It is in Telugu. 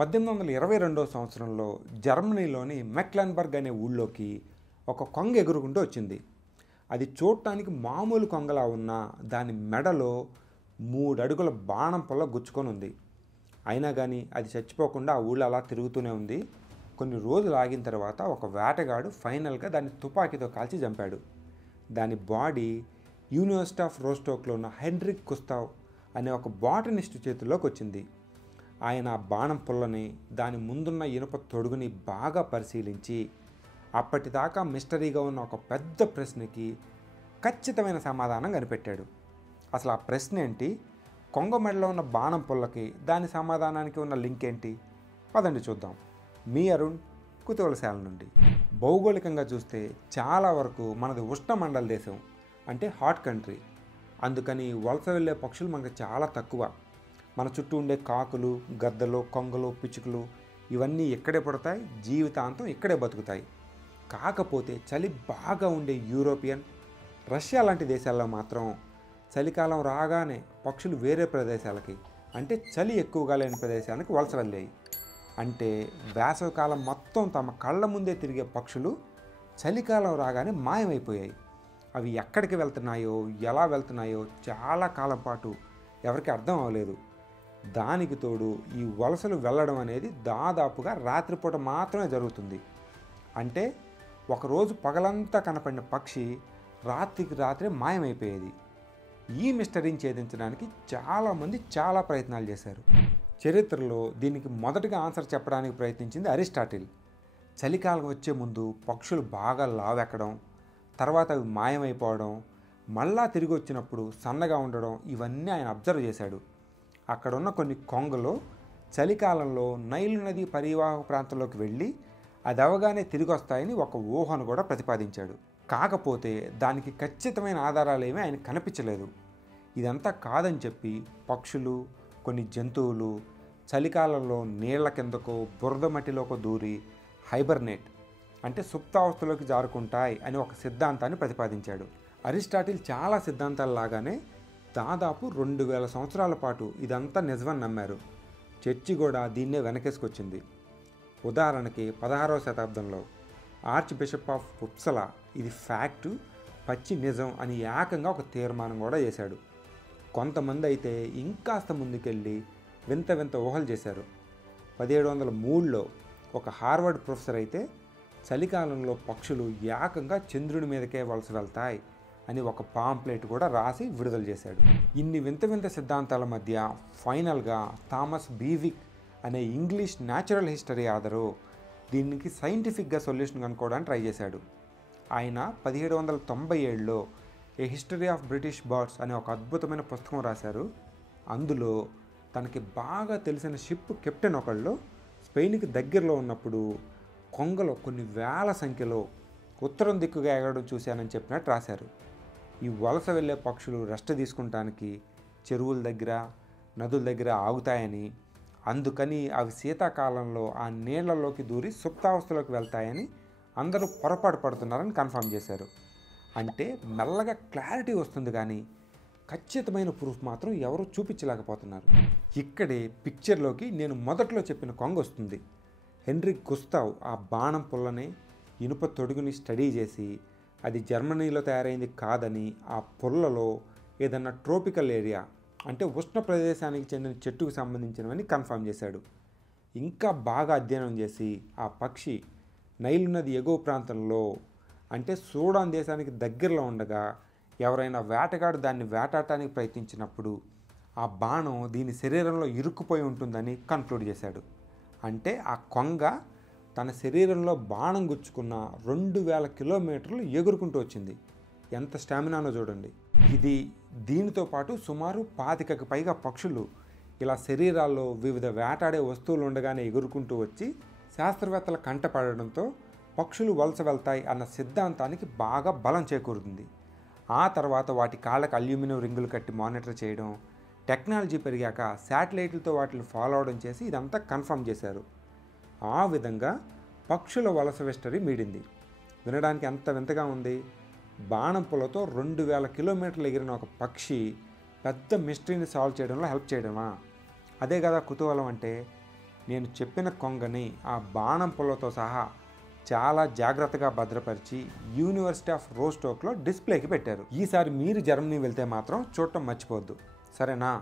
1822 సంవత్సరంలో జర్మనీలోని మెక్లెన్బర్గ్ అనే ఊళ్ళోకి ఒక కొంగ ఎగురుకుంటూ వచ్చింది. అది చూడటానికి మామూలు కొంగలా ఉన్న దాని మెడలో 3 అడుగుల బాణం పొల్ల గుచ్చుకొని ఉంది. అయినా కానీ అది చచ్చిపోకుండా ఆ ఊళ్ళో అలా తిరుగుతూనే ఉంది. కొన్ని రోజులు ఆగిన తర్వాత ఒక వేటగాడు ఫైనల్గా దాన్ని తుపాకీతో కాల్చి చంపాడు. దాని బాడీ యూనివర్సిటీ ఆఫ్ రోస్టోక్లో ఉన్న హెన్రిక్ గుస్తావ్ అనే ఒక బాటనిస్ట్ చేతుల్లోకి వచ్చింది. ఆయన ఆ బాణం పుల్లని దాని ముందున్న ఇనుప తొడుగుని బాగా పరిశీలించి అప్పటిదాకా మిస్టరీగా ఉన్న ఒక పెద్ద ప్రశ్నకి ఖచ్చితమైన సమాధానం కనిపెట్టాడు. అసలు ఆ ప్రశ్న ఏంటి, కొంగ మెడలో ఉన్న బాణం పుల్లకి దాని సమాధానానికి ఉన్న లింక్ ఏంటి? పదండి చూద్దాం. మీ అరుణ్, కుతూహలశాల నుండి. భౌగోళికంగా చూస్తే చాలా వరకు మనది ఉష్ణమండల దేశం, అంటే హాట్ కంట్రీ. అందుకని వలస వెళ్ళే పక్షులు మనకు చాలా తక్కువ. మన చుట్టూ ఉండే కాకులు, గద్దలు, కొంగలు, పిచ్చుకలు ఇవన్నీ ఇక్కడే పుడతాయి, జీవితాంతం ఇక్కడే బతుకుతాయి. కాకపోతే చలి బాగా ఉండే యూరోపియన్, రష్యా లాంటి దేశాల్లో మాత్రం చలికాలం రాగానే పక్షులు వేరే ప్రదేశాలకి, అంటే చలి ఎక్కువగా లేని ప్రదేశానికి వలస వెళ్ళాయి. అంటే వేసవికాలం మొత్తం తమ కళ్ళ ముందే తిరిగే పక్షులు చలికాలం రాగానే మాయమైపోయాయి. అవి ఎక్కడికి వెళ్తున్నాయో, ఎలా వెళ్తున్నాయో చాలా కాలం పాటు ఎవరికి అర్థం అవ్వలేదు. దానికి తోడు ఈ వలసలు వెళ్ళడం అనేది దాదాపుగా రాత్రిపూట మాత్రమే జరుగుతుంది. అంటే ఒకరోజు పగలంతా కనపడిన పక్షి రాత్రికి రాత్రే మాయమైపోయేది. ఈ మిస్టరీని ఛేదించడానికి చాలామంది చాలా ప్రయత్నాలు చేశారు. చరిత్రలో దీనికి మొదటగా ఆన్సర్ చెప్పడానికి ప్రయత్నించింది అరిస్టాటిల్. చలికాలం వచ్చే ముందు పక్షులు బాగా లావెక్కడం, తర్వాత అవి మాయమైపోవడం, మళ్ళా తిరిగి వచ్చినప్పుడు సన్నగా ఉండడం, ఇవన్నీ ఆయన అబ్జర్వ్ చేశాడు. అక్కడున్న కొన్ని కొంగలు చలికాలంలో నైలు నది పరివాహక ప్రాంతంలోకి వెళ్ళి అది అవగానే తిరిగి వస్తాయని ఒక ఊహను కూడా ప్రతిపాదించాడు. కాకపోతే దానికి ఖచ్చితమైన ఆధారాలు ఏమీ ఆయన కనిపించలేదు. ఇదంతా కాదని చెప్పి పక్షులు, కొన్ని జంతువులు చలికాలంలో నీళ్ల కిందకో బురద మట్టిలోకి దూరి హైబర్నేట్, అంటే సుప్తావస్థలోకి జారుకుంటాయి అని ఒక సిద్ధాంతాన్ని ప్రతిపాదించాడు. అరిస్టాటిల్ చాలా సిద్ధాంతాల లాగానే దాదాపు 2000 సంవత్సరాల పాటు ఇదంతా నిజమని నమ్మారు. చర్చి కూడా దీన్నే వెనకేసుకొచ్చింది. ఉదాహరణకి 16వ శతాబ్దంలో ఆర్చ్ బిషప్ ఆఫ్ ఉప్సలా ఇది ఫ్యాక్టు, పచ్చి నిజం అని ఏకంగా ఒక తీర్మానం కూడా చేశాడు. కొంతమంది అయితే ఇంకాస్త ముందుకెళ్ళి వింత వింత ఊహలు చేశారు. 1703లో ఒక హార్వర్డ్ ప్రొఫెసర్ అయితే చలికాలంలో పక్షులు ఏకంగా చంద్రుడి మీదకే వలస వెళ్తాయి అని ఒక పాంప్లెట్ కూడా రాసి విడుదల చేశాడు. ఇన్ని వింత వింత సిద్ధాంతాల మధ్య ఫైనల్గా థామస్ బీవిక్ అనే ఇంగ్లీష్ న్యాచురల్ హిస్టరీ ఆథరు దీనికి సైంటిఫిక్గా సొల్యూషన్ కనుక్కోవడానికి ట్రై చేశాడు. ఆయన 1797లో ఏ హిస్టరీ ఆఫ్ బ్రిటిష్ బర్డ్స్ అనే ఒక అద్భుతమైన పుస్తకం రాశారు. అందులో తనకి బాగా తెలిసిన షిప్ కెప్టెన్ ఒకళ్ళు స్పెయిన్కి దగ్గరలో ఉన్నప్పుడు కొంగలు కొన్ని వేల సంఖ్యలో ఉత్తరం దిక్కుగా ఎగరడం చూశానని చెప్పినట్టు రాశారు. ఈ వలస వెళ్ళే పక్షులు రెస్ట్ తీసుకుంటానికి చెరువుల దగ్గర, నదుల దగ్గర ఆగుతాయని, అందుకని అవి శీతాకాలంలో ఆ నీళ్లలోకి దూరి సుప్తావస్థలోకి వెళ్తాయని అందరూ పొరపాటు పడుతున్నారని కన్ఫర్మ్ చేశారు. అంటే మెల్లగా క్లారిటీ వస్తుంది కానీ ఖచ్చితమైన ప్రూఫ్ మాత్రం ఎవరూ చూపించలేకపోతున్నారు. ఇక్కడే పిక్చర్లోకి నేను మొదట్లో చెప్పిన కొంగ వస్తుంది. హెన్రిక్ గుస్తావ్ ఆ బాణం పుల్లని, ఇనుప తొడుగుని స్టడీ చేసి అది జర్మనీలో తయారైంది కాదని ఆ పుల్లలో ఏదన్నా ట్రోపికల్ ఏరియా, అంటే ఉష్ణ ప్రదేశానికి చెందిన చెట్టుకు సంబంధించినవని కన్ఫర్మ్ చేశాడు. ఇంకా బాగా అధ్యయనం చేసి ఆ పక్షి నైలు నది ఎగువ ప్రాంతంలో, అంటే సూడాన్ దేశానికి దగ్గరలో ఉండగా ఎవరైనా వేటగాడు దాన్ని వేటాడటానికి ప్రయత్నించినప్పుడు ఆ బాణం దీని శరీరంలో ఇరుక్కుపోయి ఉంటుందని కన్క్లూడ్ చేశాడు. అంటే ఆ కొంగ తన శరీరంలో బాణం గుచ్చుకున్న 2000 కిలోమీటర్లు ఎగురుకుంటూ వచ్చింది. ఎంత స్టామినానో చూడండి. దీనితో పాటు సుమారు 25కి పైగా పక్షులు ఇలా శరీరాల్లో వివిధ వేటాడే వస్తువులు ఉండగానే ఎగురుకుంటూ వచ్చి శాస్త్రవేత్తల కంటపడడంతో పక్షులు వలస వెళ్తాయి అన్న సిద్ధాంతానికి బాగా బలం చేకూరుతుంది. ఆ తర్వాత వాటి కాళ్ళకు అల్యూమినియం రింగులు కట్టి మానిటర్ చేయడం, టెక్నాలజీ పెరిగాక శాటిలైట్లతో వాటిని ఫాలో అవడం చేసి ఇదంతా కన్ఫర్మ్ చేశారు. ఆ విధంగా పక్షుల వలస హిస్టరీ మీడింది. వినడానికి ఎంత వింతగా ఉంది. బాణం పుల్లతో 2000 కిలోమీటర్లు ఎగిరిన ఒక పక్షి పెద్ద మిస్టరీని సాల్వ్ చేయడంలో హెల్ప్ చేయడమా? అదే కదా కుతూహలం అంటే. నేను చెప్పిన కొంగని ఆ బాణం పుల్లతో సహా చాలా జాగ్రత్తగా భద్రపరిచి యూనివర్సిటీ ఆఫ్ రోస్టోక్లో డిస్ప్లేకి పెట్టారు. ఈసారి మీరు జర్మనీ వెళ్తే మాత్రం చూడటం మర్చిపోవద్దు, సరేనా?